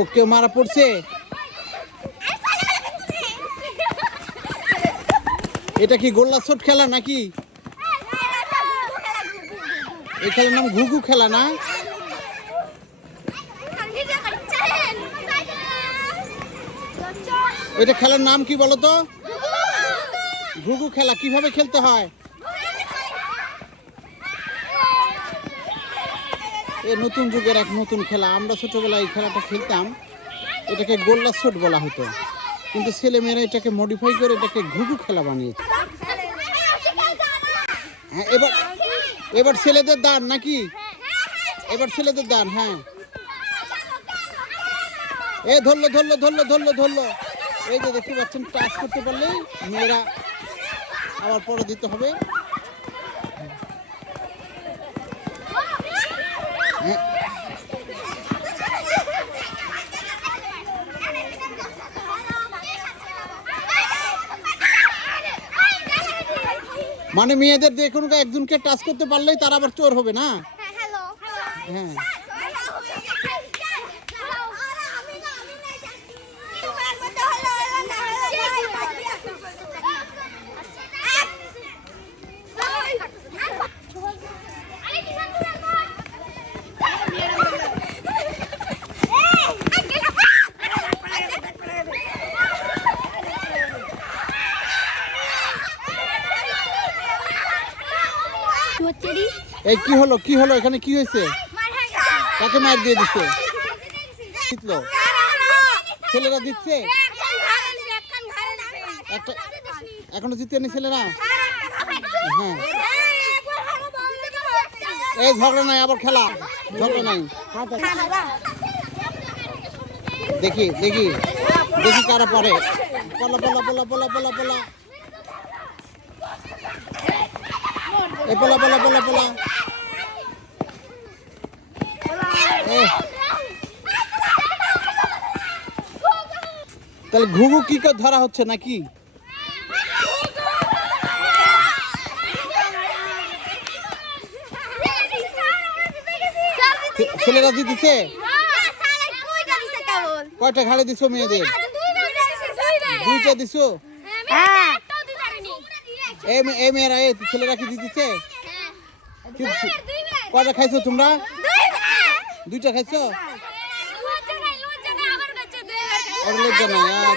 ওকে মারা পড়ছে। এটা কি গোল্লা শট খেলা নাকি? এই খেলার নাম ঘুঘু খেলা না? এটা খেলার নাম কি বলো তো? ঘুঘু খেলা। কিভাবে খেলতে হয়? এই নতুন যুগের এক নতুন খেলা। আমরা ছোটবেলায় এই খেলাটা খেলতাম। এটাকে গোল্লা শট বলা হতো, কিন্তু ছেলেমেয়েরা এটাকে মডিফাই করে এটাকে ঘুঘু খেলা বানিয়েছে। হ্যাঁ, এবার ছেলেদের দান নাকি? এবার ছেলেদের দান। হ্যাঁ, এ ধরলো ধরলো ধরলো ধরলো ধরলো। এই যে দেখতে পাচ্ছেন, টাচ করতে পারলেই মেয়েরা আবার পরে দিতে হবে। হ্যাঁ, মানে মেয়েদের যে কোনো একজনকে টাচ করতে পারলেই তারা আবার চোর হবে না? হ্যাঁ, এই কি হলো কি হলো? এখানে কি হয়েছে? কাকে মার দিয়ে দিচ্ছে? জিতলো? ছেলেরা দিচ্ছে? একটা এখনো জিতেনি ছেলেরা? হ্যাঁ, এই ঝগড়া নাই, আবার খেলা। ঝগড়া নাই। দেখি দেখি দেখি কারা পারে। পলা পলা পলা পলা পলা পলা। এই পলা পলা পলা পলা। তাহলে ঘুঘু কি করে ধরা হচ্ছে নাকি? ছেলেরা দিতেছে? কয়টা ঘাড়ে দিছো মেয়েদের? দুইটা দিছো? এই মেয়েরা এই ছেলেরা কি দিতেছে? কয়টা খাইছো তোমরা? দুইটা খাইছো? লজ্জা নাই।